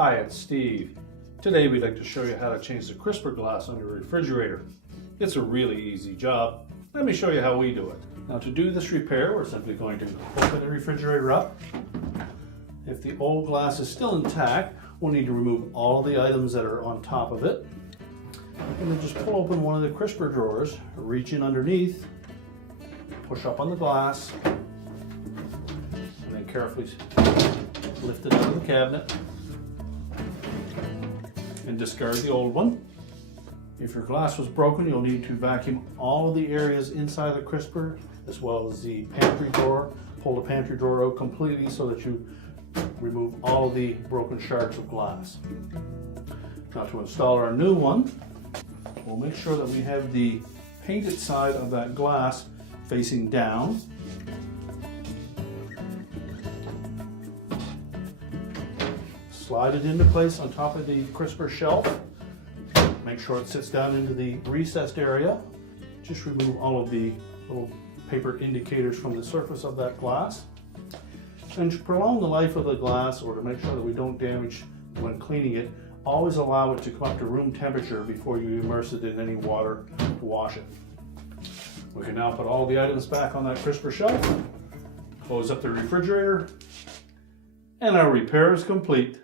Hi, it's Steve. Today we'd like to show you how to change the crisper glass on your refrigerator. It's a really easy job. Let me show you how we do it. Now to do this repair, we're simply going to open the refrigerator up. If the old glass is still intact, we'll need to remove all the items that are on top of it. And then just pull open one of the crisper drawers, reach in underneath, push up on the glass, and then carefully lift it out of the cabinet and discard the old one. If your glass was broken, you'll need to vacuum all of the areas inside the crisper as well as the pantry drawer. Pull the pantry drawer out completely so that you remove all of the broken shards of glass. Now to install our new one, we'll make sure that we have the painted side of that glass facing down. Slide it into place on top of the crisper shelf. Make sure it sits down into the recessed area. Just remove all of the little paper indicators from the surface of that glass. And to prolong the life of the glass, or to make sure that we don't damage when cleaning it, always allow it to come up to room temperature before you immerse it in any water to wash it. We can now put all the items back on that crisper shelf, close up the refrigerator, and our repair is complete.